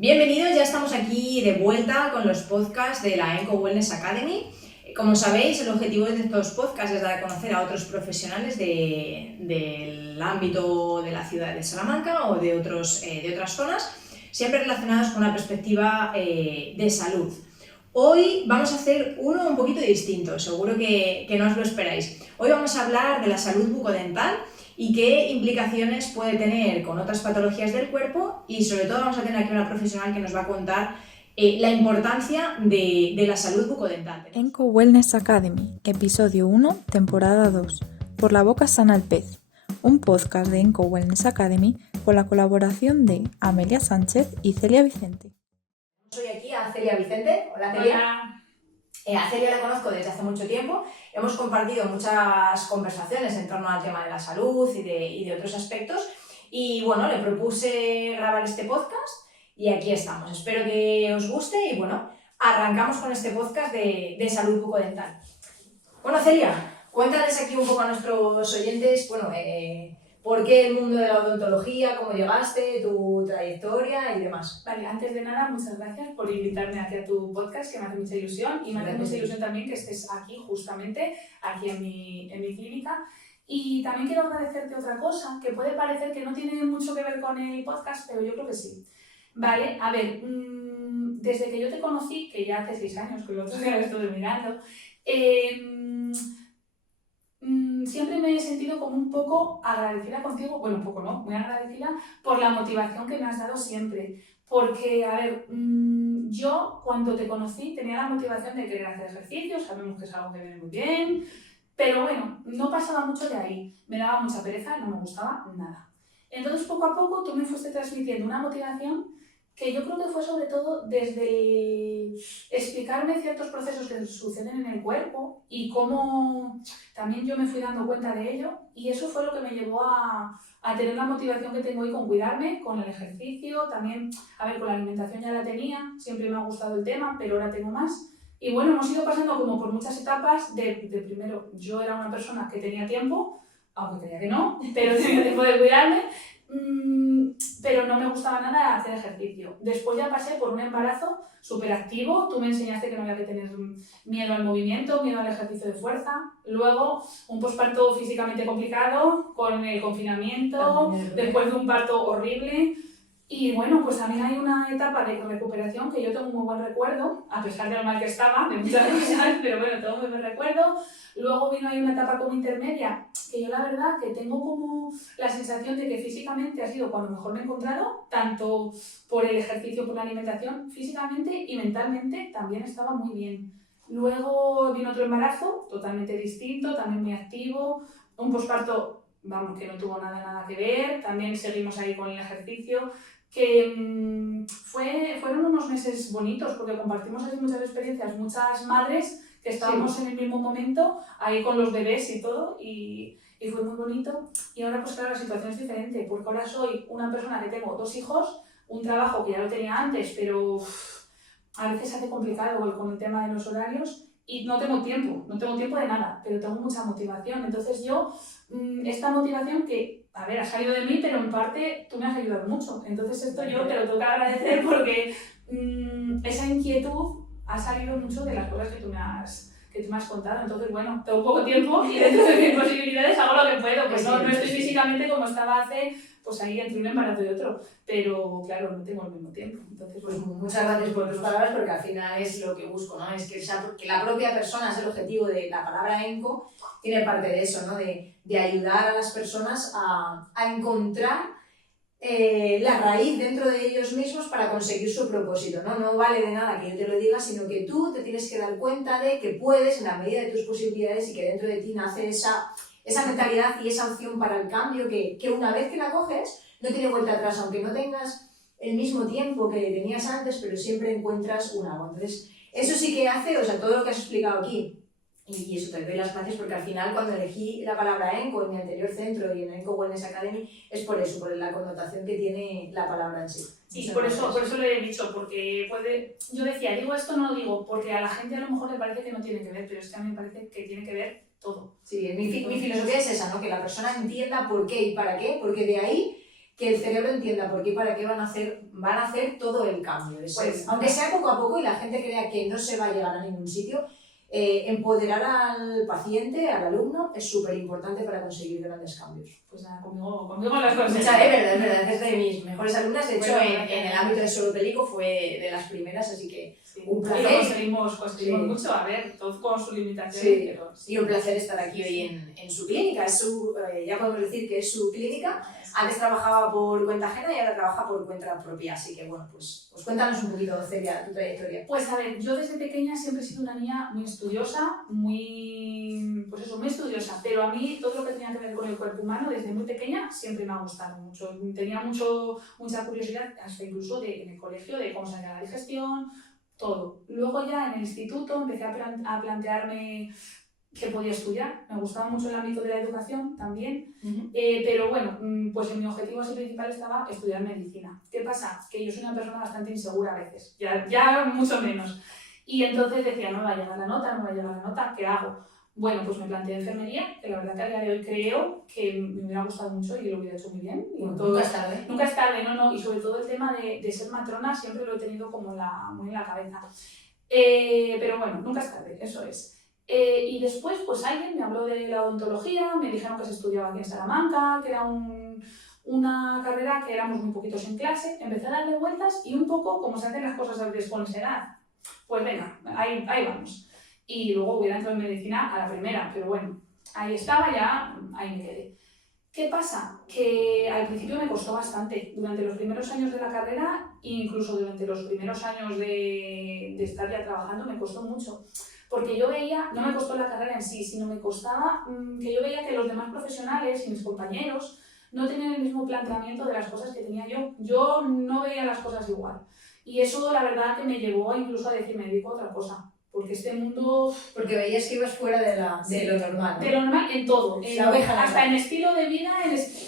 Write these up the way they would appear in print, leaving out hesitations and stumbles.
Bienvenidos, ya estamos aquí de vuelta con los podcasts de la Enco Wellness Academy. Como sabéis, el objetivo de estos podcasts es dar a conocer a otros profesionales del ámbito de la ciudad de Salamanca o de otras zonas, siempre relacionados con una perspectiva de salud. Hoy vamos a hacer uno un poquito distinto, seguro que no os lo esperáis. Hoy vamos a hablar de la salud bucodental y qué implicaciones puede tener con otras patologías del cuerpo, y sobre todo vamos a tener aquí una profesional que nos va a contar la importancia de la salud bucodental. Enco Wellness Academy, episodio 1, temporada 2, Por la boca sana el pez, un podcast de Enco Wellness Academy con la colaboración de Amelia Sánchez y Celia Vicente. Soy aquí a Celia Vicente. Hola, Celia. Hola. A Celia la conozco desde hace mucho tiempo. Hemos compartido muchas conversaciones en torno al tema de la salud y de otros aspectos. Y bueno, le propuse grabar este podcast y aquí estamos. Espero que os guste y bueno, arrancamos con este podcast de salud bucodental. Bueno, Celia, cuéntales aquí un poco a nuestros oyentes, por qué el mundo de la odontología, cómo llegaste, tu trayectoria y demás. Vale, antes de nada, muchas gracias por invitarme aquí a tu podcast, que me hace mucha ilusión, y me hace mucha ilusión también que estés aquí, justamente, aquí en mi clínica. Y también quiero agradecerte otra cosa, que puede parecer que no tiene mucho que ver con el podcast, pero yo creo que sí. Vale, a ver, desde que yo te conocí, que ya hace 6 años, que el otro día lo estuve mirando, siempre me he sentido como un poco agradecida contigo, bueno, un poco no, muy agradecida por la motivación que me has dado siempre. Porque, a ver, yo cuando te conocí tenía la motivación de querer hacer ejercicio, sabemos que es algo que viene muy bien, pero bueno, no pasaba mucho de ahí, me daba mucha pereza, no me gustaba nada. Entonces, poco a poco, tú me fuiste transmitiendo una motivación que yo creo que fue sobre todo desde explicarme ciertos procesos que suceden en el cuerpo y cómo también yo me fui dando cuenta de ello, y eso fue lo que me llevó a tener la motivación que tengo hoy con cuidarme, con el ejercicio, también, a ver, con la alimentación ya la tenía, siempre me ha gustado el tema, pero ahora tengo más. Y bueno, hemos ido pasando como por muchas etapas de primero, yo era una persona que tenía tiempo, aunque creía que no, pero tenía tiempo de cuidarme, pero no me gustaba nada hacer ejercicio. Después ya pasé por un embarazo súper activo, tú me enseñaste que no había que tener miedo al movimiento, miedo al ejercicio de fuerza. Luego un posparto físicamente complicado, con el confinamiento, después de un parto horrible. Y bueno, pues también hay una etapa de recuperación que yo tengo un muy buen recuerdo, a pesar de lo mal que estaba, de muchas cosas, pero bueno, tengo un muy buen recuerdo. Luego vino ahí una etapa como intermedia, que yo la verdad que tengo como la sensación de que físicamente ha sido cuando mejor me he encontrado, tanto por el ejercicio, por la alimentación, físicamente y mentalmente también estaba muy bien. Luego vino otro embarazo, totalmente distinto, también muy activo, un posparto, vamos, que no tuvo nada que ver, también seguimos ahí con el ejercicio, que fueron unos meses bonitos porque compartimos así muchas experiencias, muchas madres que estábamos en el mismo momento, ahí con los bebés y todo, y fue muy bonito. Y ahora pues claro, la situación es diferente, porque ahora soy una persona que tengo 2 hijos, un trabajo que ya lo tenía antes, pero a veces se hace complicado con el tema de los horarios, y no tengo tiempo de nada, pero tengo mucha motivación. Entonces yo, esta motivación que, a ver, ha salido de mí, pero en parte tú me has ayudado mucho. Entonces esto yo te lo tengo que agradecer porque esa inquietud ha salido mucho de las cosas que tú me has contado. Entonces, bueno, tengo poco tiempo y dentro de mis posibilidades hago lo que puedo. Pues no estoy físicamente como estaba hace, pues ahí entre un embarazo y otro. Pero claro, no tengo el mismo tiempo. Entonces, pues muchas gracias por tus palabras, porque al final es lo que busco, ¿no? Es que la propia persona es el objetivo de la palabra ENCO, tiene parte de eso, ¿no? De ayudar a las personas a encontrar la raíz dentro de ellos mismos para conseguir su propósito, ¿no? No vale de nada que yo te lo diga, sino que tú te tienes que dar cuenta de que puedes, en la medida de tus posibilidades, y que dentro de ti nace esa mentalidad y esa opción para el cambio que una vez que la coges, no tiene vuelta atrás, aunque no tengas el mismo tiempo que tenías antes, pero siempre encuentras un algo. Entonces, eso sí que hace, o sea, todo lo que has explicado aquí, y eso te doy las gracias, porque al final cuando elegí la palabra ENCO en mi anterior centro y en Enco Wellness Academy, es por eso, por la connotación que tiene la palabra en sí. Sí, por eso lo he dicho, porque yo decía, digo esto, no lo digo, porque a la gente a lo mejor le parece que no tiene que ver, pero es que a mí me parece que tiene que ver todo. Sí, mi filosofía es esa, ¿no? Que la persona entienda por qué y para qué, porque de ahí que el cerebro entienda por qué y para qué van a hacer van a hacer todo el cambio. Pues, aunque sea poco a poco y la gente crea que no se va a llegar a ningún sitio, empoderar al paciente, al alumno, es súper importante para conseguir grandes cambios. Pues nada, conmigo las cosas. Es verdad, es de mis mejores alumnas. De hecho, Bueno, en el ámbito de solo pélvico fue de las primeras, así que sí. un placer. Y lo conseguimos Sí. mucho, a ver, todo con su limitación. Sí. Pero, Y un placer estar aquí hoy en su clínica. Ya podemos decir que es su clínica. Antes trabajaba por cuenta ajena y ahora trabaja por cuenta propia. Así que bueno, pues cuéntanos un poquito, Celia, tu trayectoria. Pues a ver, yo desde pequeña siempre he sido una niña muy estudiosa, muy estudiosa, pero a mí todo lo que tenía que ver con el cuerpo humano desde muy pequeña siempre me ha gustado mucho. Tenía mucha curiosidad, hasta incluso en el colegio, de cómo se hacía la digestión, todo. Luego ya en el instituto empecé a plantearme que podía estudiar. Me gustaba mucho el ámbito de la educación también, pero bueno, pues en mi objetivo así principal estaba estudiar medicina. ¿Qué pasa? Que yo soy una persona bastante insegura a veces, ya mucho menos. Y entonces decía, no me va a llegar la nota, ¿qué hago? Bueno, pues me planteé enfermería, que la verdad que a día de hoy creo que me hubiera gustado mucho y lo hubiera hecho muy bien. Y Nunca es tarde. Nunca es tarde, no. Y sobre todo el tema de ser matrona siempre lo he tenido como muy en la cabeza. Pero bueno, nunca es tarde, eso es. Y después, pues alguien me habló de la odontología, me dijeron que se estudiaba aquí en Salamanca, que era una carrera que éramos muy poquitos en clase. Empecé a darle vueltas y un poco como se hacen las cosas a veces con esa edad. Pues venga, ahí vamos. Y luego hubiera entrado en medicina a la primera, pero bueno, ahí estaba, ya ahí me quedé. ¿Qué pasa? Que al principio me costó bastante. Durante los primeros años de la carrera, incluso durante los primeros años de estar ya trabajando, me costó mucho. Porque yo veía, no me costó la carrera en sí, sino me costaba que yo veía que los demás profesionales y mis compañeros no tenían el mismo planteamiento de las cosas que tenía yo. Yo no veía las cosas igual. Y eso la verdad que me llevó incluso a decir, me dedico a otra cosa. Porque este mundo... Porque veías que ibas fuera de lo normal, ¿no? De lo normal en todo. Hasta en estilo de vida,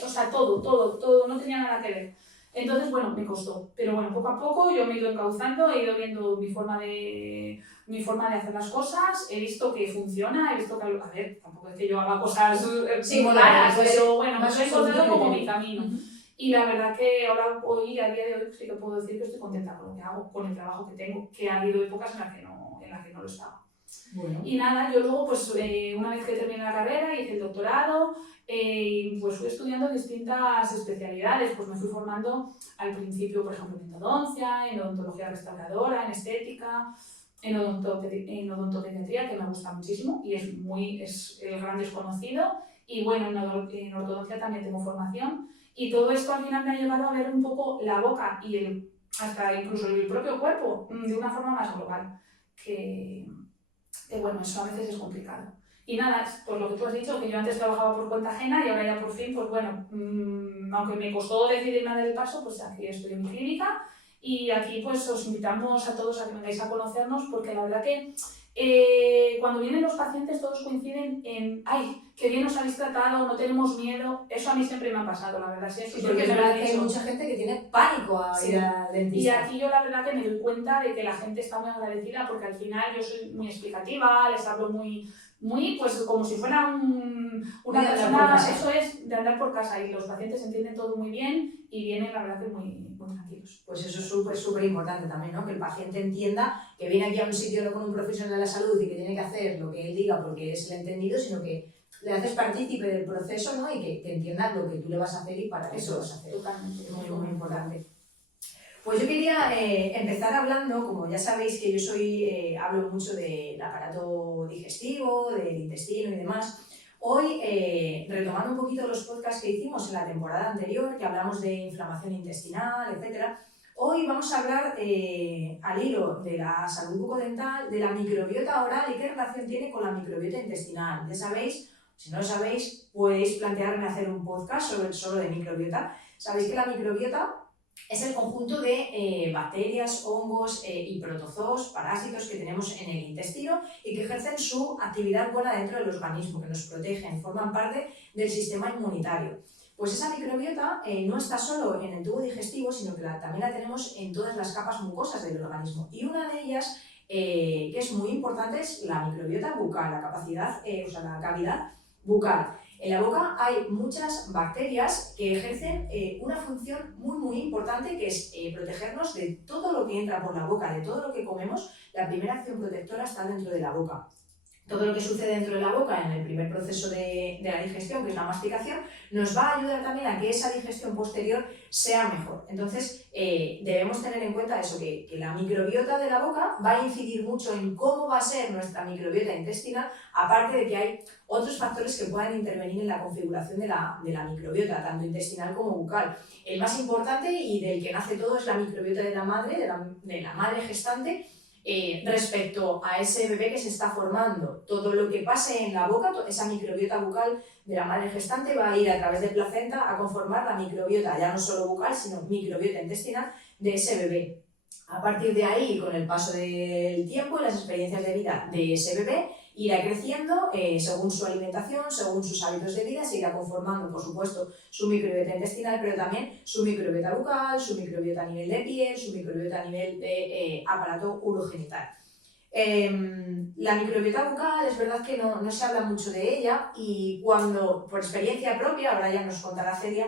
o sea, todo, no tenía nada que ver. Entonces, bueno, me costó. Pero bueno, poco a poco yo me he ido encauzando, he ido viendo mi forma de hacer las cosas, he visto que funciona, he visto que... A ver, tampoco es que yo haga cosas raras, pero bueno, me he encontrado como mi camino. Y la verdad que ahora, a día de hoy, sí que puedo decir que estoy contenta con lo que hago, con el trabajo que tengo, que ha habido épocas en las que no lo estaba. Bueno. Y nada, yo luego, pues una vez que terminé la carrera, hice el doctorado, pues fui estudiando distintas especialidades, pues me fui formando al principio, por ejemplo, en endodoncia, en odontología restauradora, en estética, en odontopediatría, que me gusta muchísimo y es el gran desconocido. Y bueno, en ortodoncia también tengo formación. Y todo esto al final me ha llevado a ver un poco la boca y hasta incluso el propio cuerpo de una forma más global. Que bueno, eso a veces es complicado. Y nada, pues lo que tú has dicho, que yo antes trabajaba por cuenta ajena y ahora ya por fin, pues bueno, aunque me costó decidirme a dar el paso, pues aquí estoy en mi clínica y aquí pues os invitamos a todos a que vengáis a conocernos porque la verdad que cuando vienen los pacientes todos coinciden en ¡ay, qué bien nos habéis tratado, no tenemos miedo! Eso a mí siempre me ha pasado, la verdad. Sí, porque es verdad que hay mucha gente que tiene pánico a ir al dentista. Y aquí yo la verdad que me doy cuenta de que la gente está muy agradecida porque al final yo soy muy explicativa, les hablo muy pues como si fuera una persona, eso es, de andar por casa y los pacientes entienden todo muy bien y vienen la verdad que muy tranquilos. Pues eso es súper importante también, ¿no? Que el paciente entienda que viene aquí a un sitio no con un profesional de la salud y que tiene que hacer lo que él diga porque es el entendido, sino que le haces partícipe del proceso, ¿no? Y que entiendas lo que tú le vas a hacer y para qué lo vas a hacer. Totalmente. Es muy importante. Pues yo quería empezar hablando, como ya sabéis que yo hablo mucho del aparato digestivo, del intestino y demás. Hoy, retomando un poquito los podcasts que hicimos en la temporada anterior, que hablamos de inflamación intestinal, etc., hoy vamos a hablar al hilo de la salud bucodental, de la microbiota oral y qué relación tiene con la microbiota intestinal. Ya sabéis, si no lo sabéis, podéis plantearme hacer un podcast solo de microbiota. Sabéis que la microbiota es el conjunto de bacterias, hongos y protozoos, parásitos que tenemos en el intestino y que ejercen su actividad buena dentro del organismo, que nos protegen, forman parte del sistema inmunitario. Pues esa microbiota no está solo en el tubo digestivo, sino que también la tenemos en todas las capas mucosas del organismo. Y una de ellas, que es muy importante, es la microbiota bucal, la cavidad bucal. En la boca hay muchas bacterias que ejercen una función muy importante, que es protegernos de todo lo que entra por la boca, de todo lo que comemos. La primera acción protectora está dentro de la boca. Todo lo que sucede dentro de la boca en el primer proceso de la digestión, que es la masticación, nos va a ayudar también a que esa digestión posterior sea mejor. Entonces, debemos tener en cuenta eso, que la microbiota de la boca va a incidir mucho en cómo va a ser nuestra microbiota intestinal, aparte de que hay otros factores que puedan intervenir en la configuración de la microbiota, tanto intestinal como bucal. El más importante y del que nace todo es la microbiota de la madre, de la madre gestante. Respecto a ese bebé que se está formando, todo lo que pase en la boca, esa microbiota bucal de la madre gestante va a ir a través de placenta a conformar la microbiota, ya no solo bucal, sino microbiota intestinal de ese bebé. A partir de ahí, con el paso del tiempo y las experiencias de vida de ese bebé, irá creciendo según su alimentación, según sus hábitos de vida, se irá conformando, por supuesto, su microbiota intestinal, pero también su microbiota bucal, su microbiota a nivel de piel, su microbiota a nivel de aparato urogenital. La microbiota bucal es verdad que no se habla mucho de ella, y cuando, por experiencia propia, ahora ya nos contará Celia,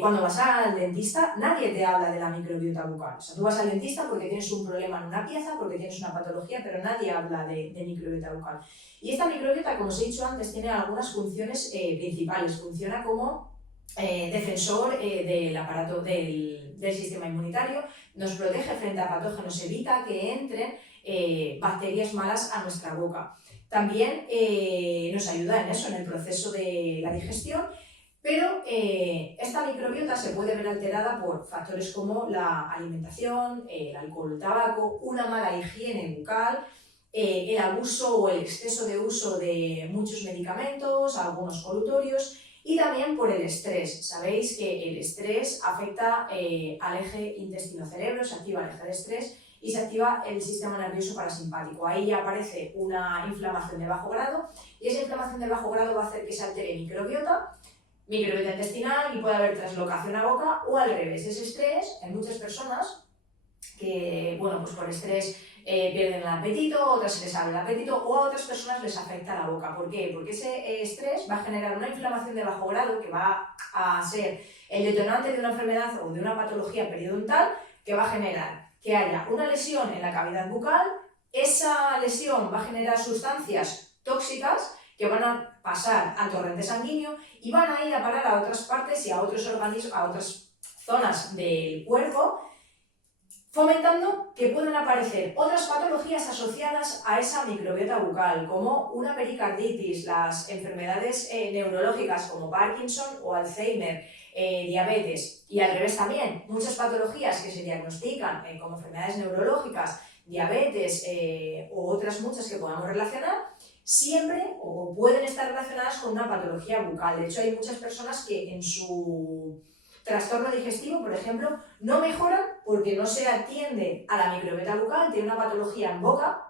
cuando vas al dentista, nadie te habla de la microbiota bucal. O sea, tú vas al dentista porque tienes un problema en una pieza, porque tienes una patología, pero nadie habla de microbiota bucal. Y esta microbiota, como os he dicho antes, tiene algunas funciones principales. Funciona como defensor del aparato del sistema inmunitario, nos protege frente a patógenos, evita que entren bacterias malas a nuestra boca. También nos ayuda en eso, en el proceso de la digestión. Pero esta microbiota se puede ver alterada por factores como la alimentación, el alcohol, el tabaco, una mala higiene bucal, el abuso o el exceso de uso de muchos medicamentos, algunos colutorios, y también por el estrés. Sabéis que el estrés afecta al eje intestino-cerebro, se activa el eje de estrés y se activa el sistema nervioso parasimpático. Ahí ya aparece una inflamación de bajo grado, y esa inflamación de bajo grado va a hacer que se altere microbiota intestinal, y puede haber traslocación a boca, o al revés. Ese estrés, hay muchas personas que, bueno, pues por estrés pierden el apetito, otras se les abre el apetito, o a otras personas les afecta la boca. ¿Por qué? Porque ese estrés va a generar una inflamación de bajo grado que va a ser el detonante de una enfermedad o de una patología periodontal, que va a generar que haya una lesión en la cavidad bucal. Esa lesión va a generar sustancias tóxicas que van a pasar al torrente sanguíneo y van a ir a parar a otras partes y a otros organismos, a otras zonas del cuerpo, fomentando que puedan aparecer otras patologías asociadas a esa microbiota bucal, como una pericarditis, las enfermedades neurológicas como Parkinson o Alzheimer, diabetes, y al revés también, muchas patologías que se diagnostican como enfermedades neurológicas, diabetes o otras muchas que podamos relacionar, siempre o pueden estar relacionadas con una patología bucal. De hecho, hay muchas personas que en su trastorno digestivo, por ejemplo, no mejoran porque no se atiende a la microbiota bucal, tiene una patología en boca.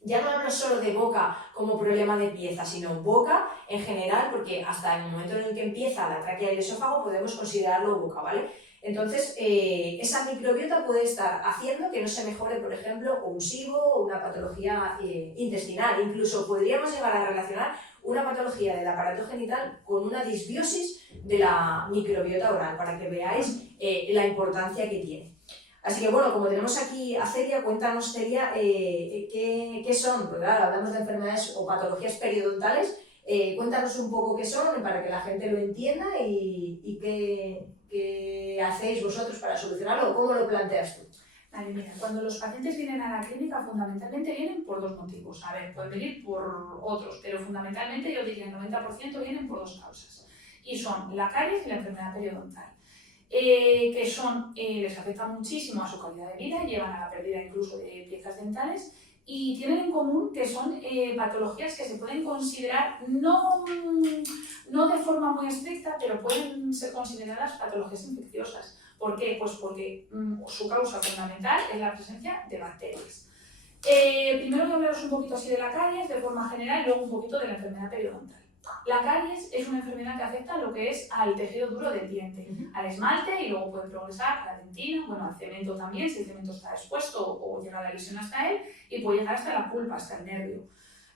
Ya no hablo solo de boca como problema de pieza, sino boca en general, porque hasta el momento en el que empieza la tráquea y el esófago podemos considerarlo boca, ¿vale? Entonces, esa microbiota puede estar haciendo que no se mejore, por ejemplo, un SIBO o una patología intestinal. Incluso podríamos llegar a relacionar una patología del aparato genital con una disbiosis de la microbiota oral, para que veáis la importancia que tiene. Así que bueno, como tenemos aquí a Celia, cuéntanos, Celia, ¿qué son? Porque claro, hablamos de enfermedades o patologías periodontales, cuéntanos un poco qué son para que la gente lo entienda y qué hacéis vosotros para solucionarlo, o cómo lo planteas tú. Vale, mira, cuando los pacientes vienen a la clínica, fundamentalmente vienen por dos motivos. A ver, pueden venir por otros, pero fundamentalmente yo diría el 90% vienen por dos causas. Y son la caries y la enfermedad periodontal. Que les afecta muchísimo a su calidad de vida, llevan a la pérdida incluso de piezas dentales, y tienen en común que son patologías que se pueden considerar no de forma muy estricta, pero pueden ser consideradas patologías infecciosas. ¿Por qué? Pues porque su causa fundamental es la presencia de bacterias. Primero voy a hablaros un poquito así de la caries de forma general y luego un poquito de la enfermedad periodontal. La caries es una enfermedad que afecta lo que es al tejido duro del diente, al esmalte, y luego puede progresar a la dentina, bueno, al cemento también, si el cemento está expuesto o llega la lesión hasta él, y puede llegar hasta la pulpa, hasta el nervio.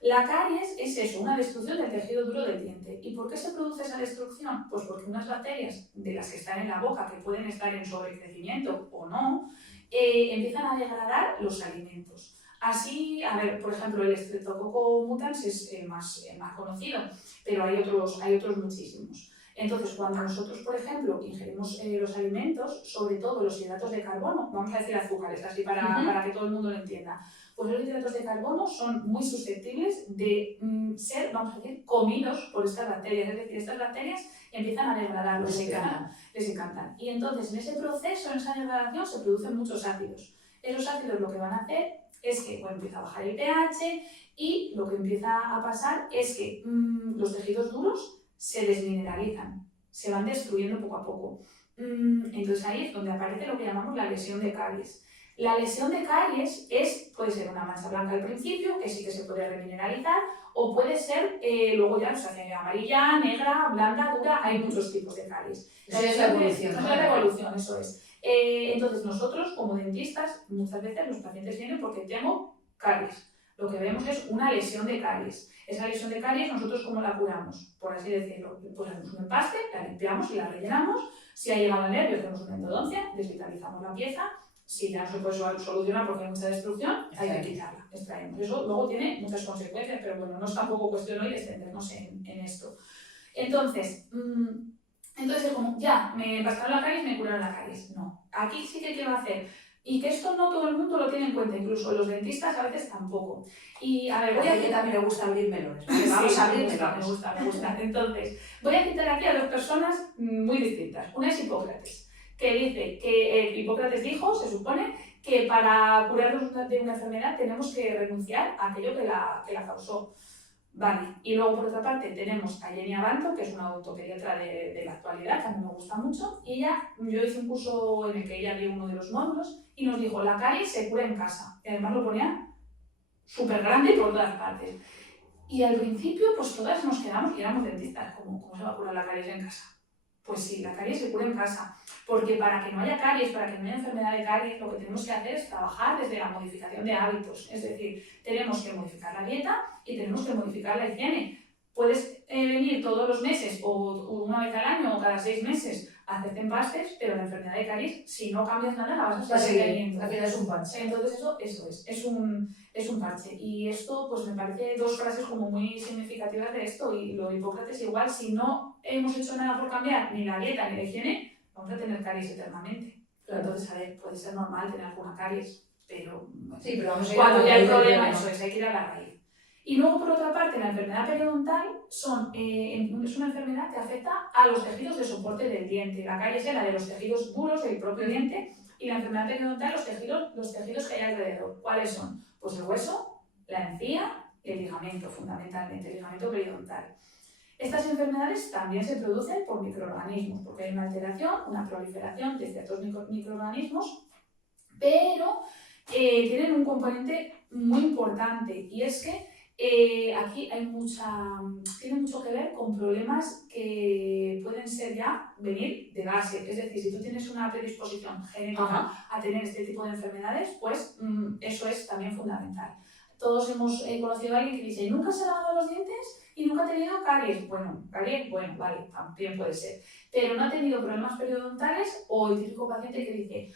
La caries es eso, una destrucción del tejido duro del diente. ¿Y por qué se produce esa destrucción? Pues porque unas bacterias de las que están en la boca, que pueden estar en sobrecrecimiento o no, empiezan a degradar los alimentos. Así, a ver, por ejemplo, el Streptococcus mutans es el más conocido, pero hay otros muchísimos. Entonces, cuando nosotros, por ejemplo, ingerimos los alimentos, sobre todo los hidratos de carbono, vamos a decir azúcares, así para que todo el mundo lo entienda, pues los hidratos de carbono son muy susceptibles de ser, vamos a decir, comidos por estas bacterias. Es decir, estas bacterias empiezan a degradarlos. Les encantan. Y entonces, en ese proceso, en esa degradación, se producen muchos ácidos. Esos ácidos lo que van a hacer es que empieza a bajar el pH y lo que empieza a pasar es que los tejidos duros se desmineralizan, se van destruyendo poco a poco. Entonces ahí es donde aparece lo que llamamos la lesión de caries. La lesión de caries puede ser una mancha blanca al principio, que sí que se puede remineralizar, o puede ser, luego ya se hace amarilla, negra, blanda, dura, hay muchos tipos de caries. Eso es la evolución. Eso es la evolución, eso es. Entonces nosotros, como dentistas, muchas veces los pacientes vienen porque tengo caries. Lo que vemos es una lesión de caries. Esa lesión de caries, ¿nosotros cómo la curamos? Por así decirlo, pues hacemos un empaste, la limpiamos y la rellenamos. Si ha llegado al nervio, hacemos una endodoncia, desvitalizamos la pieza. Si ya no se puede solucionar porque hay mucha destrucción, hay que quitarla, extraemos. Eso luego tiene muchas consecuencias, pero bueno, no es tampoco cuestión hoy de extendernos en esto. Entonces es como, ya, me pasaron la caries, me curaron la caries. No, aquí sí que quiero hacer. Y que esto no todo el mundo lo tiene en cuenta, incluso los dentistas a veces tampoco. Y a ver, voy a que también me gusta abrir melones. Vamos a abrir melones. Me gusta. Entonces, voy a citar aquí a dos personas muy distintas. Una es Hipócrates, que dice que Hipócrates dijo, se supone, que para curarnos de una enfermedad tenemos que renunciar a aquello que la causó. Vale, y luego por otra parte tenemos a Jenny Abanto, que es una autopediatra de la actualidad, que a mí me gusta mucho, y yo hice un curso en el que ella dio uno de los módulos y nos dijo, la caries se cura en casa, y además lo ponía súper grande por todas partes. Y al principio pues todas nos quedamos y éramos dentistas, ¿cómo se va a curar la caries en casa? Pues sí, la caries se cura en casa, porque para que no haya caries, para que no haya enfermedad de caries, lo que tenemos que hacer es trabajar desde la modificación de hábitos. Es decir, tenemos que modificar la dieta y tenemos que modificar la higiene. Puedes venir todos los meses o una vez al año o cada 6 meses a hacerte empastes, pero la enfermedad de caries, si no cambias nada, la vas a seguir teniendo. Al final es un parche. Entonces eso es un parche. Y esto pues me parece dos frases como muy significativas de esto. Y lo de Hipócrates igual, si no hemos hecho nada por cambiar ni la dieta ni la higiene, vamos a tener caries eternamente. Claro. Entonces, a ver, puede ser normal tener alguna caries, pero, sí, pero vamos a ir cuando ya hay problema, eso es, hay que ir a la raíz. Y luego, por otra parte, la enfermedad periodontal es una enfermedad que afecta a los tejidos de soporte del diente. La caries es la de los tejidos duros del propio diente y la enfermedad periodontal los tejidos que hay alrededor. ¿Cuáles son? Pues el hueso, la encía y el ligamento, fundamentalmente, el ligamento periodontal. Estas enfermedades también se producen por microorganismos, porque hay una alteración, una proliferación de ciertos microorganismos, pero tienen un componente muy importante y es que aquí tiene mucho que ver con problemas que pueden ser venir de base. Es decir, si tú tienes una predisposición genética a tener este tipo de enfermedades, pues eso es también fundamental. Todos hemos conocido a alguien que dice, ¿nunca se ha lavado los dientes y nunca ha tenido caries? Bueno, vale, también puede ser. Pero no ha tenido problemas periodontales, o el típico paciente que dice,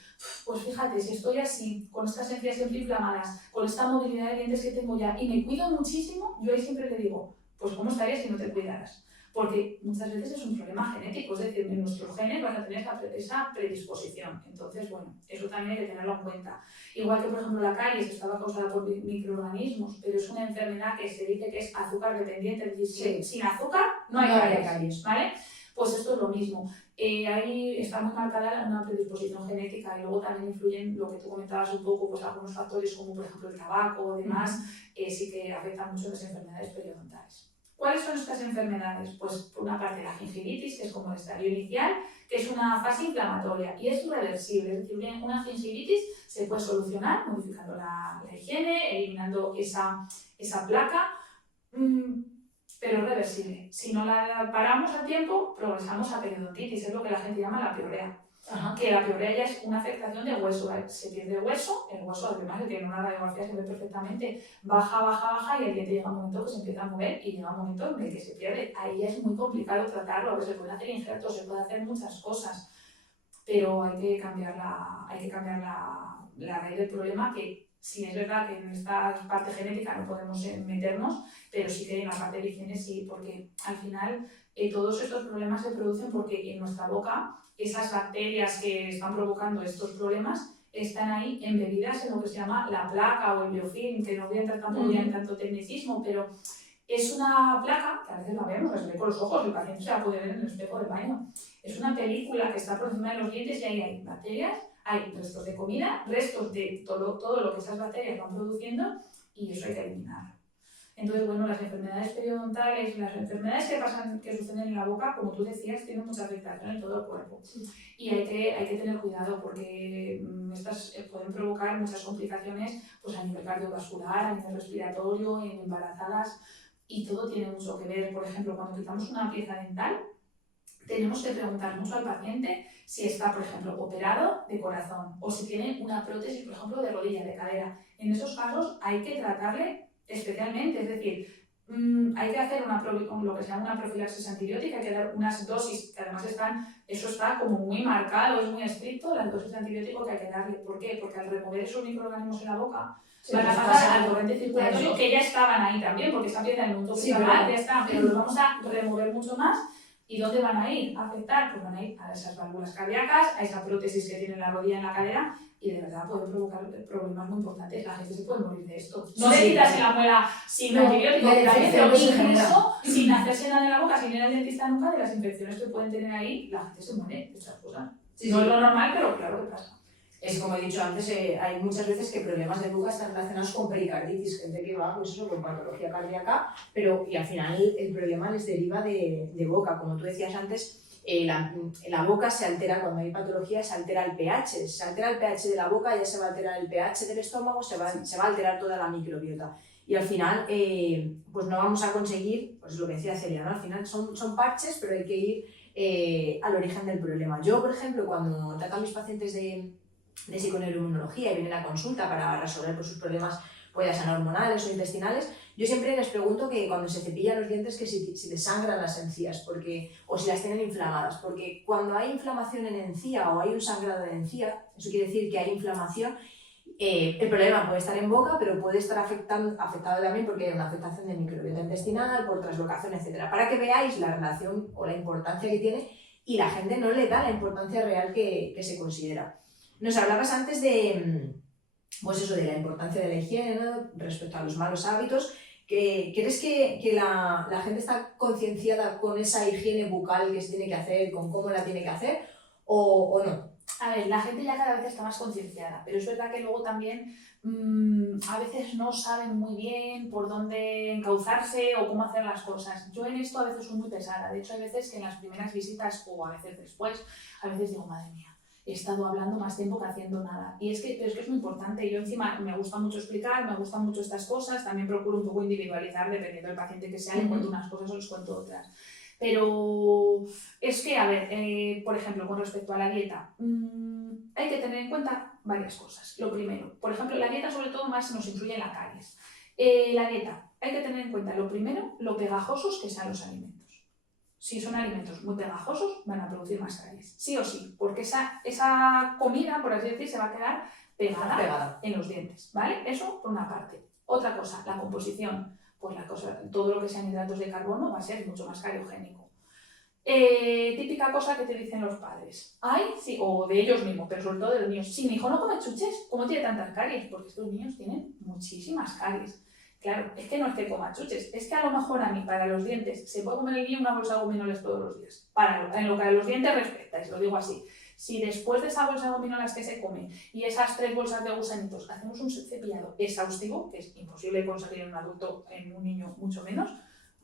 pues fíjate, si estoy así, con estas encías siempre inflamadas, con esta movilidad de dientes que tengo ya, y me cuido muchísimo, yo ahí siempre le digo, pues ¿cómo estarías si no te cuidaras? Porque muchas veces es un problema genético, es decir, en nuestros genes vas a tener esa predisposición. Entonces, bueno, eso también hay que tenerlo en cuenta. Igual que, por ejemplo, la caries estaba causada por microorganismos, pero es una enfermedad que se dice que es azúcar dependiente, es decir, sin azúcar no hay caries, ¿vale? Pues esto es lo mismo. Ahí está muy marcada una predisposición genética y luego también influyen lo que tú comentabas un poco, pues algunos factores como, por ejemplo, el tabaco o demás, sí que afectan mucho las enfermedades periodontales. ¿Cuáles son estas enfermedades? Pues por una parte la gingivitis, que es como el estadio inicial, que es una fase inflamatoria y es irreversible. Es decir, una gingivitis se puede solucionar modificando la higiene, eliminando esa placa, pero es reversible. Si no la paramos a tiempo, progresamos a periodontitis, es lo que la gente llama la piorrea. Ajá. que la piorrea ya es una afectación de hueso, ¿vale? Se pierde hueso, el hueso además de que en una radiografía se ve perfectamente, baja y el diente llega a un momento que se empieza a mover y llega a un momento en el que se pierde. Ahí ya es muy complicado tratarlo, que se puede hacer injertos, se puede hacer muchas cosas, pero hay que cambiar la raíz del problema, que sí es verdad que en esta parte genética no podemos meternos, pero sí que en la parte de higiene sí, porque al final todos estos problemas se producen porque en nuestra boca esas bacterias que están provocando estos problemas están ahí embebidas en lo que se llama la placa o el biofilm, que no voy a entrar tampoco ya en tanto tecnicismo, pero es una placa, que a veces la vemos, se ve con los ojos, el paciente se la puede ver en el espejo del baño. Es una película que está por encima de los dientes y ahí hay bacterias, hay restos de comida, restos de todo lo que esas bacterias van produciendo y eso hay que eliminarlo. Entonces, bueno, las enfermedades periodontales, las enfermedades que suceden en la boca, como tú decías, tienen mucha afectación en todo el cuerpo. Y hay que tener cuidado porque estas pueden provocar muchas complicaciones pues, a nivel cardiovascular, a nivel respiratorio, en embarazadas, y todo tiene mucho que ver. Por ejemplo, cuando quitamos una pieza dental, tenemos que preguntar mucho al paciente si está, por ejemplo, operado de corazón o si tiene una prótesis, por ejemplo, de rodilla, de cadera. En esos casos hay que tratarle especialmente, es decir, hay que hacer lo que se llama una profilaxis antibiótica, hay que dar unas dosis, que además eso está como muy marcado, es muy estricto, las dosis de antibiótico que hay que darle. ¿Por qué? Porque al remover esos microorganismos en la boca, van a pasar al torrente circulatorio, que ya estaban ahí también, porque esa pieza en un toque ya está, pero los vamos a remover mucho más. ¿Y dónde van a ir a afectar? Pues van a ir a esas válvulas cardíacas, a esa prótesis que tiene la rodilla en la cadera, y de verdad pueden provocar problemas muy importantes. La gente se puede morir de esto. No le quitas la muela sin antibiótico, pero incluso sin hacerse nada en la boca, sin ir al dentista nunca, de las infecciones que pueden tener ahí, la gente se muere de estas cosas. No es lo normal, pero claro que pasa. Es como he dicho antes, hay muchas veces que problemas de boca están relacionados con pericarditis, gente que va pues eso, con patología cardíaca, y al final el problema les deriva de boca. Como tú decías antes, la boca se altera, cuando hay patología se altera el pH. Si se altera el pH de la boca, ya se va a alterar el pH del estómago, se va a alterar toda la microbiota. Y al final, pues no vamos a conseguir, pues lo que decía Celia, ¿no? Al final son parches, pero hay que ir al origen del problema. Yo, por ejemplo, cuando trato a mis pacientes de psiconeuroinmunología y vienen a consulta para resolver pues, sus problemas pues, ya sean hormonales o intestinales, yo siempre les pregunto que cuando se cepillan los dientes que si les sangran las encías o si las tienen inflamadas, porque cuando hay inflamación en encía o hay un sangrado de encía, eso quiere decir que hay inflamación. El problema puede estar en boca, pero puede estar afectado también porque hay una afectación de microbiota intestinal, por translocación, etc. Para que veáis la relación o la importancia que tiene, y la gente no le da la importancia real que se considera. Nos hablabas antes de la importancia de la higiene, ¿no? Respecto a los malos hábitos. ¿Crees que la gente está concienciada con esa higiene bucal que se tiene que hacer, con cómo la tiene que hacer, o no? A ver, la gente ya cada vez está más concienciada, pero es verdad que luego también a veces no saben muy bien por dónde encauzarse o cómo hacer las cosas. Yo en esto a veces soy muy pesada. De hecho, hay veces que en las primeras visitas o a veces después, a veces digo, madre mía, he estado hablando más tiempo que haciendo nada. Pero es que es muy importante. Yo encima me gusta mucho explicar, me gustan mucho estas cosas, también procuro un poco individualizar dependiendo del paciente que sea, le cuento unas cosas o les cuento otras. Pero es que, a ver, por ejemplo, con respecto a la dieta, hay que tener en cuenta varias cosas. Lo primero, por ejemplo, la dieta sobre todo más nos influye en la caries. La dieta, hay que tener en cuenta lo primero, lo pegajosos que sean los alimentos. Si son alimentos muy pegajosos, van a producir más caries. Sí o sí, porque esa comida, por así decir, se va a quedar pegada en los dientes, ¿vale? Eso por una parte. Otra cosa, la composición. Pues todo lo que sean hidratos de carbono va a ser mucho más cariogénico. Típica cosa que te dicen los padres. Ay, sí, o de ellos mismos, pero sobre todo de los niños. Si mi hijo no come chuches, ¿cómo tiene tantas caries? Porque estos niños tienen muchísimas caries. Claro, es que no es que coma chuches, es que a lo mejor a mí, para los dientes, se puede comer el niño una bolsa de gominolas todos los días. En lo que a los dientes respecta, y lo digo así. Si después de esa bolsa de gominolas que se come y esas 3 bolsas de gusanitos hacemos un cepillado exhaustivo, que es imposible conseguir en un adulto, en un niño mucho menos,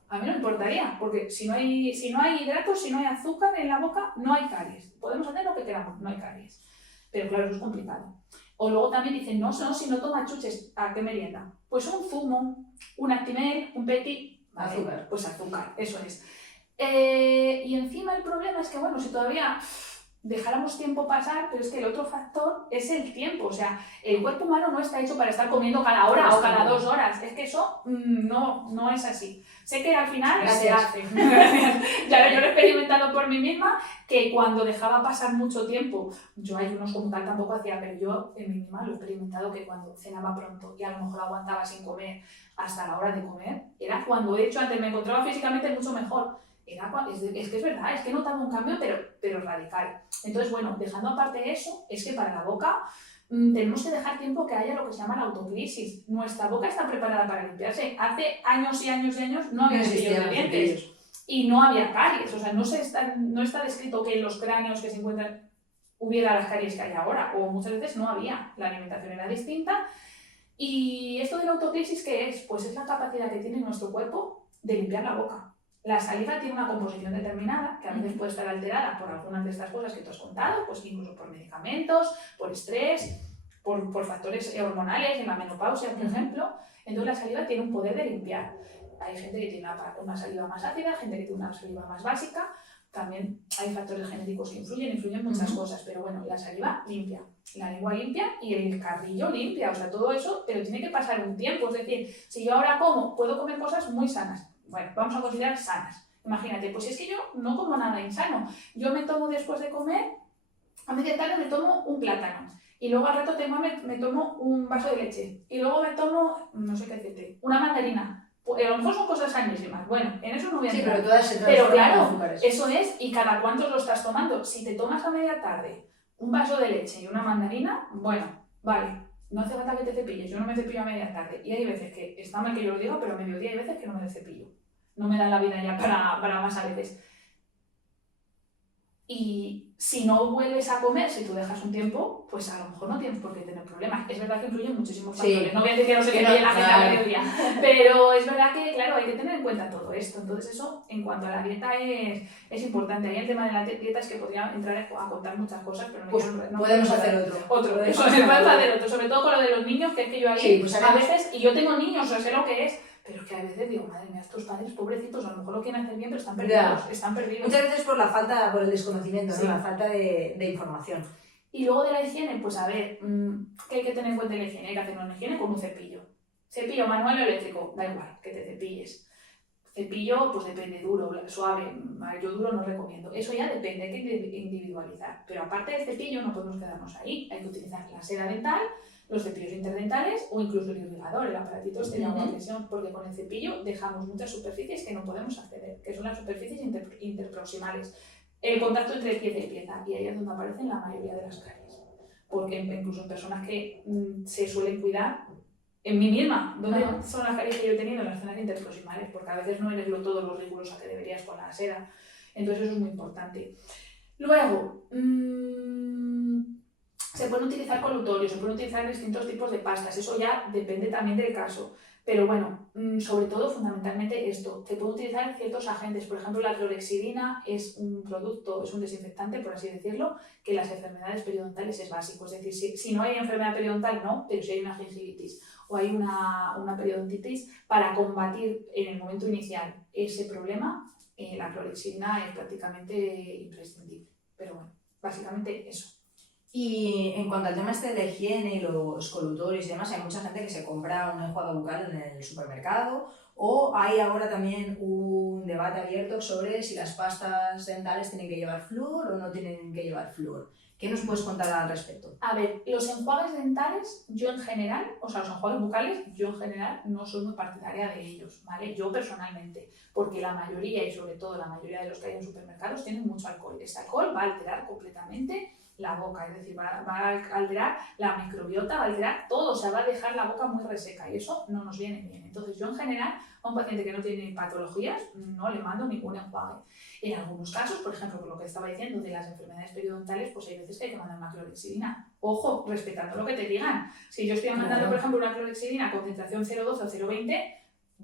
a mí no me importaría, porque si no hay hidratos, si no hay azúcar en la boca, no hay caries. Podemos hacer lo que queramos, no hay caries. Pero claro, eso es complicado. O luego también dicen, no, si no toma chuches, ¿a qué merienda? Pues un zumo, un Actimel, un Petit, ¿vale? Azúcar. Pues azúcar, eso es. Y encima el problema es que, bueno, si todavía dejáramos tiempo pasar, pero es que el otro factor es el tiempo. O sea, el cuerpo humano no está hecho para estar comiendo cada hora o cada 2 horas. Es que eso no es así. Sé que al final se hace. Claro, yo lo he experimentado por mí misma, que cuando dejaba pasar mucho tiempo, yo ayunos como tal tampoco hacía, pero yo en mí misma lo he experimentado, que cuando cenaba pronto y a lo mejor aguantaba sin comer hasta la hora de comer, era cuando, de hecho, antes me encontraba físicamente mucho mejor. Es que es verdad, es que he notado un cambio, pero radical. Entonces, bueno, dejando aparte eso, es que para la boca tenemos que dejar tiempo que haya lo que se llama la autoclisis. Nuestra boca está preparada para limpiarse. Hace años y años y años no había cepillos de dientes y no había caries. O sea, no está descrito que en los cráneos que se encuentran hubiera las caries que hay ahora, o muchas veces no había. La alimentación era distinta. Y esto de la autoclisis, ¿qué es? Pues es la capacidad que tiene nuestro cuerpo de limpiar la boca. La saliva tiene una composición determinada, que a veces puede estar alterada por algunas de estas cosas que tú has contado, pues incluso por medicamentos, por estrés, por factores hormonales, en la menopausia, por ejemplo. Entonces la saliva tiene un poder de limpiar. Hay gente que tiene una saliva más ácida, gente que tiene una saliva más básica. También hay factores genéticos que influyen muchas cosas, pero bueno, la saliva limpia, la lengua limpia y el carrillo limpia, o sea, todo eso, pero tiene que pasar un tiempo. Es decir, si yo ahora puedo comer cosas muy sanas. Bueno, vamos a considerar sanas. Imagínate, pues es que yo no como nada insano. Yo me tomo después de comer, a media tarde me tomo un plátano. Y luego al rato me tomo un vaso de leche. Y luego me tomo, no sé qué decirte, una mandarina. Pues a lo mejor son cosas sanísimas. Bueno, en eso no voy a entrar. Sí, pero todas se Pero claro, azúcares. eso es, y cada cuánto lo estás tomando. Si te tomas a media tarde un vaso de leche y una mandarina, bueno, vale. No hace falta que te cepilles, yo no me cepillo a media tarde. Y hay veces que, está mal que yo lo diga, pero a mediodía hay veces que no me cepillo. No me da la vida ya para más a veces. Y si no vuelves a comer, si tú dejas un tiempo, pues a lo mejor no tienes por qué tener problemas. Es verdad que influyen muchísimos factores. Sí. No voy a decir que no se cepille la gente a mediodía. Pero es verdad que, claro, hay que tener en cuenta todo esto. Entonces eso, en cuanto a la dieta, es importante. Ahí el tema de la dieta es que podría entrar a contar muchas cosas, pero no, pues no podemos hacer otro. Podemos hacer otro. Sobre todo con lo de los niños, que es que yo ahí, sí, pues a veces, y yo tengo niños, o sea, sé lo que es. Pero es que a veces digo, madre mía, estos padres pobrecitos, a lo mejor lo quieren hacer bien, pero están perdidos. Muchas veces por el desconocimiento, sí. ¿No? La falta de información. Y luego de la higiene, pues a ver, ¿qué hay que tener en cuenta en la higiene? Hay que hacer una higiene con un cepillo. Cepillo manual o eléctrico, da igual, que te cepilles. Cepillo, pues depende, duro, suave, yo duro no recomiendo. Eso ya depende, hay que individualizar. Pero aparte del cepillo no podemos quedarnos ahí, hay que utilizar la seda dental, los cepillos interdentales o incluso el irrigador, el aparatito este de agua presión, porque con el cepillo dejamos muchas superficies que no podemos acceder, que son las superficies interproximales, el contacto entre pieza y pieza, y ahí es donde aparecen la mayoría de las caries. Porque incluso en personas que se suelen cuidar, en mí misma, ¿dónde son las caries que yo he tenido? En las zonas interproximales, porque a veces no eres todo lo rigurosa que deberías con la seda. Entonces eso es muy importante. Luego, se pueden utilizar colutorios, se pueden utilizar distintos tipos de pastas, eso ya depende también del caso. Pero bueno, sobre todo, fundamentalmente esto, se pueden utilizar ciertos agentes. Por ejemplo, la clorhexidina es un producto, es un desinfectante, por así decirlo, que en las enfermedades periodontales es básico. Es decir, si no hay enfermedad periodontal, no, pero si hay una gingivitis o hay una periodontitis, para combatir en el momento inicial ese problema, la clorhexidina es prácticamente imprescindible. Pero bueno, básicamente eso. Y en cuanto al tema de la higiene y los colutorios y demás, hay mucha gente que se compra un enjuague bucal en el supermercado, o hay ahora también un debate abierto sobre si las pastas dentales tienen que llevar flúor o no tienen que llevar flúor. ¿Qué nos puedes contar al respecto? A ver, los enjuagues dentales, yo en general, o sea, los enjuagues bucales, yo en general no soy muy partidaria de ellos, ¿vale? Yo personalmente, porque la mayoría, y sobre todo la mayoría de los que hay en supermercados, tienen mucho alcohol. Este alcohol va a alterar completamente la boca, es decir, va a alterar la microbiota, va a alterar todo, o sea, va a dejar la boca muy reseca y eso no nos viene bien. Entonces yo en general a un paciente que no tiene patologías no le mando ningún enjuague. En algunos casos, por ejemplo, por lo que estaba diciendo de las enfermedades periodontales, pues hay veces que hay que mandar una clorhexidina. Ojo, respetando lo que te digan. Si yo estoy mandando, por ejemplo, una clorhexidina concentración 0,12 o 0,20,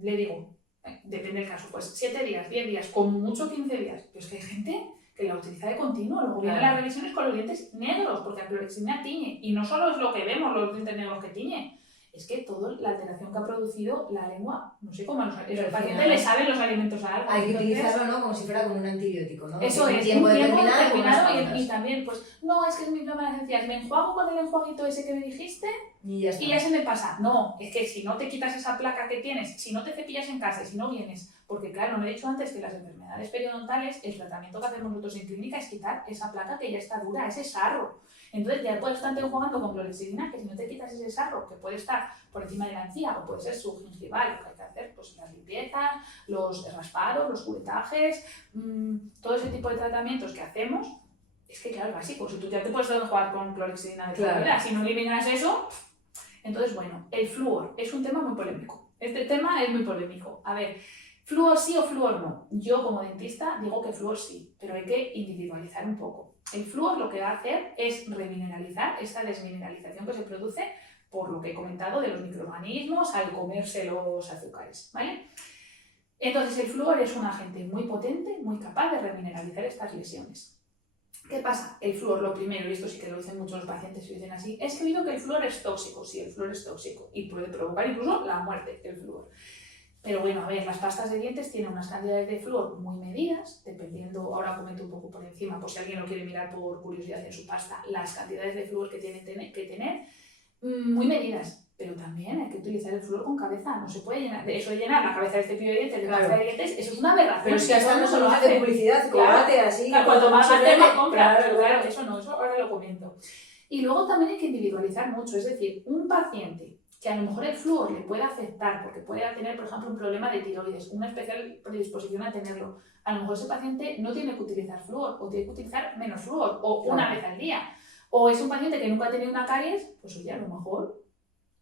le digo, depende del caso, pues 7 días, 10 días, como mucho 15 días. Pero es que hay gente que la utiliza de continuo, luego vienen las revisiones con los dientes negros, porque la clorhexidina tiñe, y no solo es lo que vemos, los dientes negros que tiñe, es que toda la alteración que ha producido la lengua, no sé cómo a los Pero al pacientes final le saben los alimentos a algo. hay que Entonces, utilizarlo, ¿no? Como si fuera como un antibiótico, ¿no? eso es, un tiempo tiempo determinado determinado y también, pues, no, es que es mi flema de esencias, me enjuago con el enjuaguito ese que me dijiste y ya está. y ya se me pasa. No, es que si no te quitas esa placa que tienes, si no te cepillas en casa, si no vienes, porque claro, no he dicho antes que las enfermedades periodontales, el tratamiento que hacemos nosotros en clínica es quitar esa placa que ya está dura, ese sarro. Entonces ya puedes estar enjuagando con clorexidina, que si no te quitas ese sarro, que puede estar por encima de la encía o puede ser subgingival, lo que hay que hacer, pues las limpiezas, los raspados, los curetajes, todo ese tipo de tratamientos que hacemos, es que claro, es básico, si tú ya te puedes enjuagar con clorexidina de toda la vida, si no eliminas eso, entonces bueno, el flúor es un tema muy polémico. Este tema es muy polémico. A ver, ¿flúor sí o flúor no? Yo como dentista digo que flúor sí, pero hay que individualizar un poco. El flúor lo que va a hacer es remineralizar esa desmineralización que se produce por lo que he comentado de los microorganismos al comerse los azúcares, ¿vale? Entonces el flúor es un agente muy potente, muy capaz de remineralizar estas lesiones. ¿Qué pasa? El flúor, lo primero, y esto sí que lo dicen muchos los pacientes y dicen así, es que he oído que el flúor es tóxico. Sí, el flúor es tóxico y puede provocar incluso la muerte, el flúor. Pero bueno, a ver, las pastas de dientes tienen unas cantidades de flúor muy medidas, dependiendo, ahora comento un poco por encima, por si alguien lo quiere mirar por curiosidad en su pasta, las cantidades de flúor que tienen que tener, muy medidas. Pero también hay que utilizar el flúor con cabeza, no se puede llenar, de eso de llenar la cabeza de cepillo de dientes, de pasta de dientes, eso es una aberración. Pero es que hasta no solo hace de publicidad, colgate así. Cuanto más haces, más compras. Claro. Eso no, eso ahora lo comento. Y luego también hay que individualizar mucho, es decir, un paciente que a lo mejor el flúor le puede afectar porque puede tener, por ejemplo, un problema de tiroides, una especial predisposición a tenerlo. A lo mejor ese paciente no tiene que utilizar flúor o tiene que utilizar menos flúor o una vez al día. O es un paciente que nunca ha tenido una caries, pues oye, a lo mejor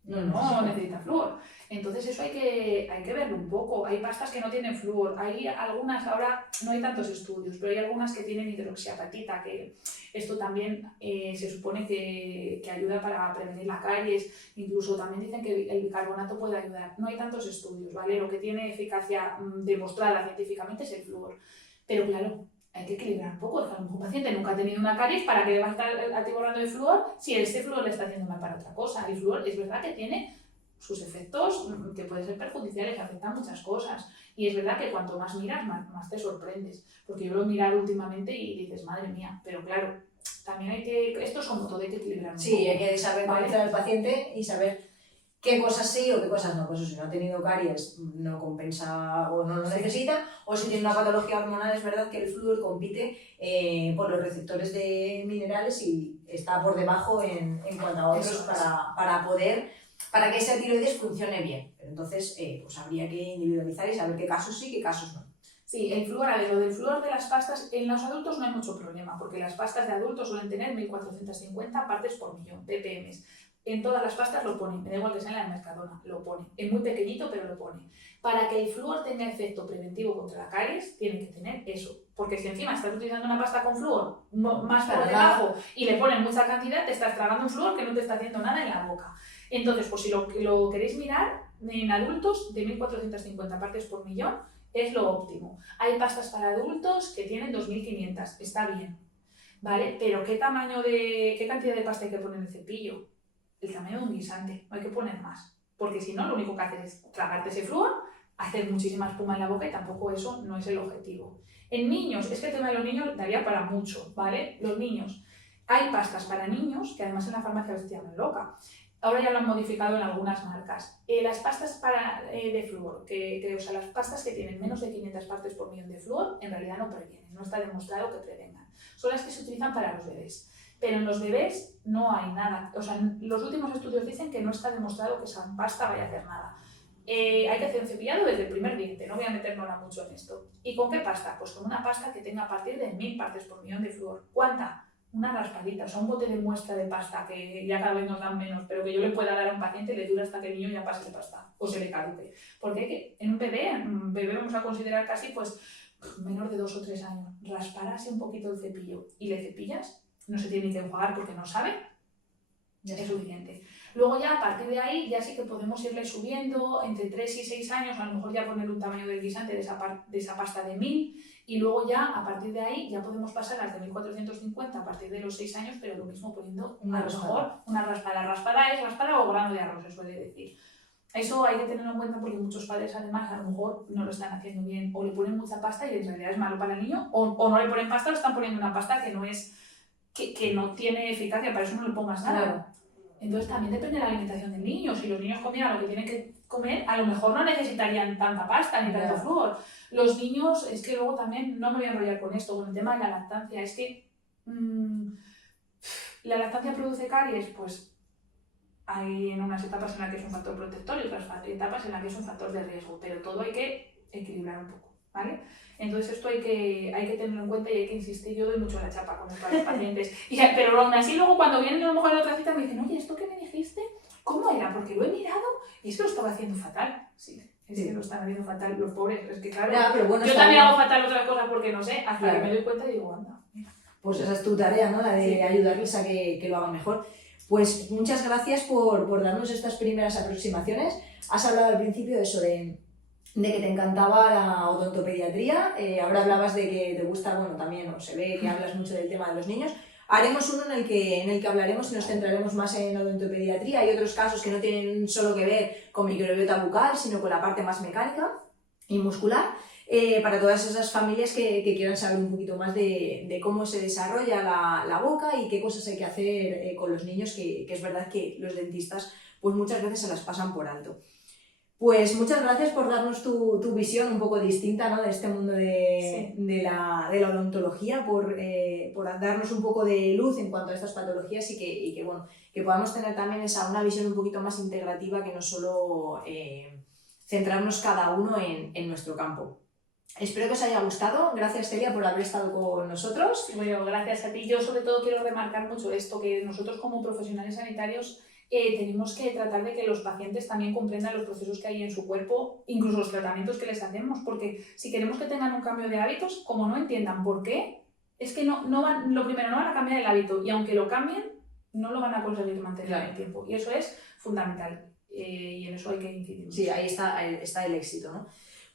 no necesita flúor. Entonces eso hay que verlo un poco. Hay pastas que no tienen flúor, hay algunas, ahora no hay tantos estudios, pero hay algunas que tienen hidroxiapatita, que esto también se supone que ayuda para prevenir la caries, incluso también dicen que el bicarbonato puede ayudar. No hay tantos estudios, ¿vale? Lo que tiene eficacia demostrada científicamente es el flúor. Pero claro, hay que equilibrar un poco. A lo mejor un paciente nunca ha tenido una caries, ¿para qué va a estar atiborrando de flúor si este flúor le está haciendo mal para otra cosa? El flúor es verdad que tiene sus efectos que pueden ser perjudiciales, afectan muchas cosas. Y es verdad que cuanto más miras, más te sorprendes. Porque yo lo he mirado últimamente y dices, madre mía, pero claro, también hay que, esto es como todo, hay que equilibrar un poco. Sí, hay que saber conocer al paciente y saber qué cosas sí o qué cosas no. Pues si no ha tenido caries, no compensa o no lo necesita, o si tiene una patología hormonal, es verdad que el flúor compite por los receptores de minerales y está por debajo en cuanto a otros para que esa tiroides funcione bien. Pero entonces, pues habría que individualizar y saber qué casos sí, qué casos no. Sí, el flúor, a ver, lo del flúor de las pastas, en los adultos no hay mucho problema, porque las pastas de adultos suelen tener 1450 partes por millón, ppm. En todas las pastas lo pone, me da igual que sea en la Mercadona, lo pone. Es muy pequeñito, pero lo pone. Para que el flúor tenga efecto preventivo contra la caries, tiene que tener eso. Porque si encima estás utilizando una pasta con flúor más por debajo y le ponen mucha cantidad, te estás tragando un flúor que no te está haciendo nada en la boca. Entonces, pues si lo queréis mirar, en adultos de 1450 partes por millón es lo óptimo. Hay pastas para adultos que tienen 2500, está bien, ¿vale? Pero ¿qué cantidad de pasta hay que poner en el cepillo? El tamaño de un guisante, no hay que poner más. Porque si no, lo único que haces es tragarte ese flúor, hacer muchísima espuma en la boca y tampoco eso no es el objetivo. En niños, es que el tema de los niños daría para mucho, ¿vale? Los niños. Hay pastas para niños, que además en la farmacia se llaman loca. Ahora ya lo han modificado en algunas marcas. Las pastas de flúor, o sea, las pastas que tienen menos de 500 partes por millón de flúor, en realidad no previenen, no está demostrado que prevengan. Son las que se utilizan para los bebés. Pero en los bebés no hay nada. O sea, los últimos estudios dicen que no está demostrado que esa pasta vaya a hacer nada. Hay que hacer un cepillado desde el primer diente, no voy a meternos mucho en esto. ¿Y con qué pasta? Pues con una pasta que tenga a partir de 1000 partes por millón de flúor. ¿Cuánta? Una raspadita, o sea, un bote de muestra de pasta, que ya cada vez nos dan menos, pero que yo le pueda dar a un paciente y le dura hasta que el niño ya pase de pasta o se le caduque. Porque en un bebé vamos a considerar casi pues menor de 2 o 3 años. Raspar así un poquito el cepillo y le cepillas, no se tiene que enjuagar porque no sabe. es suficiente. Luego ya a partir de ahí ya sí que podemos irle subiendo entre 3 y 6 años, a lo mejor ya poner un tamaño del guisante de esa pasta de 1000 y luego ya a partir de ahí ya podemos pasar a las de 1450 a partir de los 6 años, pero lo mismo poniendo a lo mejor una raspada. Raspada es raspada o grano de arroz, se suele decir. Eso hay que tenerlo en cuenta porque muchos padres además a lo mejor no lo están haciendo bien o le ponen mucha pasta y en realidad es malo para el niño o no le ponen pasta o están poniendo una pasta que no es que no tiene eficacia, para eso no le pongas nada. Claro. Entonces también depende de la alimentación del niño. Si los niños comieran lo que tienen que comer, a lo mejor no necesitarían tanta pasta ni tanto flúor. Los niños, es que luego también, no me voy a enrollar con esto, con el tema de la lactancia, es que la lactancia produce caries, pues hay en unas etapas en las que es un factor protector y otras etapas en las que es un factor de riesgo, pero todo hay que equilibrar un poco, ¿vale? Entonces esto hay que tenerlo en cuenta y hay que insistir. Yo doy mucho la chapa con esto a los pacientes, pero aún así luego cuando vienen a lo mejor a la otra cita me dicen, oye, ¿esto que me dijiste? ¿Cómo era? Porque lo he mirado y es que lo estaba haciendo fatal. Sí, es que lo están haciendo fatal los pobres. Es que claro, pero bueno, yo también hago fatal otras cosas porque no sé, hasta que me doy cuenta y digo, anda, mira. Pues esa es tu tarea, ¿no? La de ayudarles a que lo hagan mejor. Pues muchas gracias por darnos estas primeras aproximaciones. Has hablado al principio de eso, de que te encantaba la odontopediatría, ahora hablabas de que te gusta, bueno, también o se ve que hablas mucho del tema de los niños. Haremos uno en el que hablaremos y nos centraremos más en odontopediatría. Hay otros casos que no tienen solo que ver con microbiota bucal, sino con la parte más mecánica y muscular, para todas esas familias que quieran saber un poquito más de cómo se desarrolla la boca y qué cosas hay que hacer con los niños, que es verdad que los dentistas pues muchas veces se las pasan por alto. Pues muchas gracias por darnos tu visión un poco distinta, ¿no? De este mundo de la odontología, por darnos un poco de luz en cuanto a estas patologías y que, bueno, que podamos tener también una visión un poquito más integrativa, que no solo centrarnos cada uno en nuestro campo. Espero que os haya gustado. Gracias, Celia, por haber estado con nosotros. Bueno, gracias a ti. Yo sobre todo quiero remarcar mucho esto, que nosotros como profesionales sanitarios tenemos que tratar de que los pacientes también comprendan los procesos que hay en su cuerpo, incluso los tratamientos que les hacemos, porque si queremos que tengan un cambio de hábitos, como no entiendan por qué, es que lo primero, no van a cambiar el hábito y aunque lo cambien, no lo van a conseguir mantener en el tiempo. Y eso es fundamental y en eso hay que incidir. Sí, ahí está el éxito, ¿no?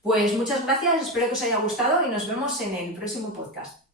Pues muchas gracias, espero que os haya gustado y nos vemos en el próximo podcast.